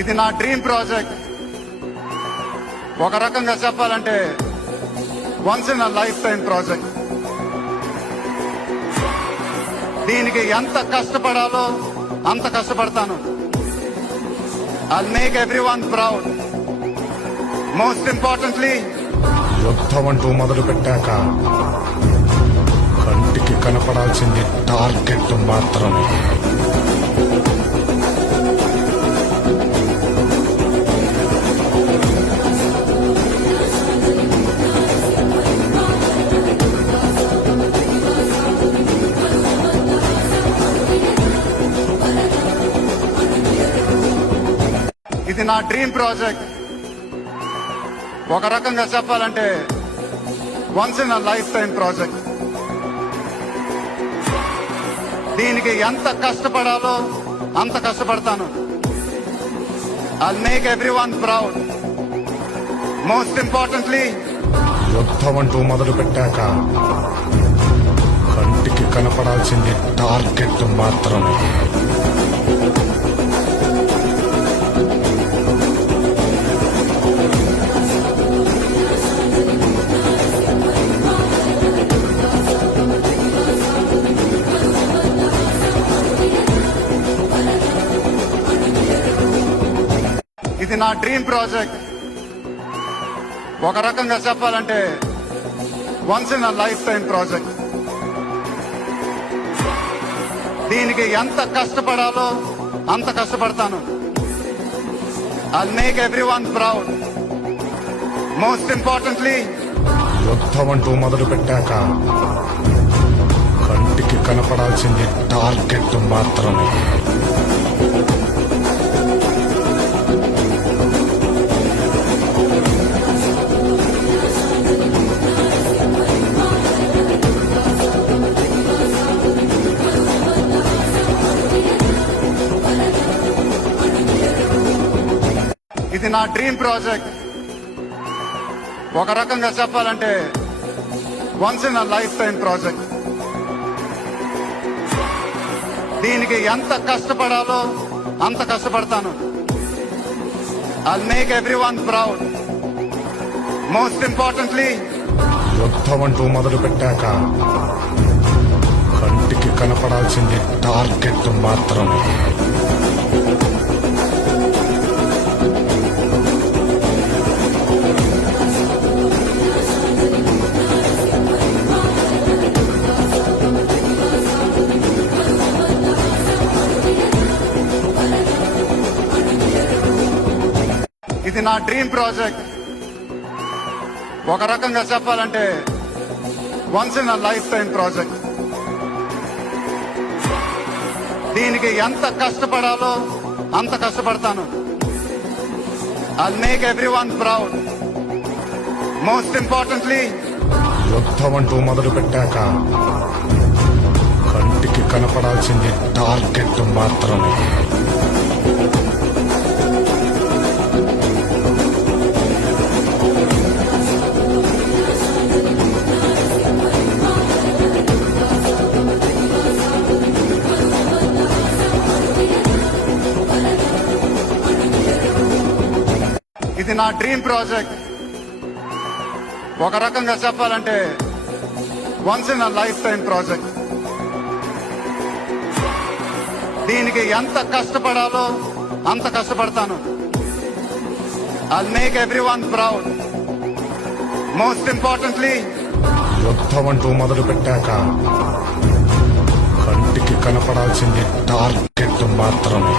ఇది నా dream project. ఒక రకంగా చెప్పాలంటే once in a life time project. దీనికి ఎంత కష్టపడాలో అంత కష్టపడతాను. I'll make everyone proud. Most importantly, యుద్ధం అంటూ మొదలు పెట్టాక కంటికి కనపడాల్సింది టార్గెట్ మాత్రమే. ఇది నా డ్రీమ్ ప్రాజెక్ట్. ఒక రకంగా చెప్పాలంటే once in a life time project. దీనికి ఎంత కష్టపడాలో అంత కష్టపడతాను. I'll make everyone proud. Most importantly, యుద్ధం అంటూ మొదలు పెట్టాక కంటికి కనపడాల్సింది టార్గెట్ మాత్రమే. ఇది నా డ్రీమ్ ప్రాజెక్ట్. ఒక రకంగా చెప్పాలంటే once in a life time project. దీనికి ఎంత కష్టపడాలో అంత కష్టపడతాను. I'll make everyone proud. Most importantly, యుద్ధం అంటూ మొదలు పెట్టాక కంటికి కనపడాల్సింది టార్గెట్ మాత్రమే. ఇది నా డ్రీమ్ ప్రాజెక్ట్. ఒక రకంగా చెప్పాలంటే once in a life time project. దీనికి ఎంత కష్టపడాలో అంత కష్టపడతాను. I'll make everyone proud. Most importantly, యుద్ధం అంటూ మొదలు పెట్టాక కంటికి కనపడాల్సింది టార్గెట్ మాత్రమే. ఇది నా డ్రీమ్ ప్రాజెక్ట్. ఒక రకంగా చెప్పాలంటే once in a life time project. దీనికి ఎంత కష్టపడాలో అంత కష్టపడతాను. I'll make everyone proud. Most importantly, యుద్ధం అంటూ మొదలు పెట్టాక కంటికి కనపడాల్సింది టార్గెట్ మాత్రమే. ఇది నా డ్రీమ్ ప్రాజెక్ట్. ఒక రకంగా చెప్పాలంటే once in a life time project. దీనికి ఎంత కష్టపడాలో అంత కష్టపడతాను. I'll make everyone proud. Most importantly, యుద్ధం అంటూ మొదలు పెట్టాక కంటికి కనపడాల్సింది టార్గెట్ మాత్రమే.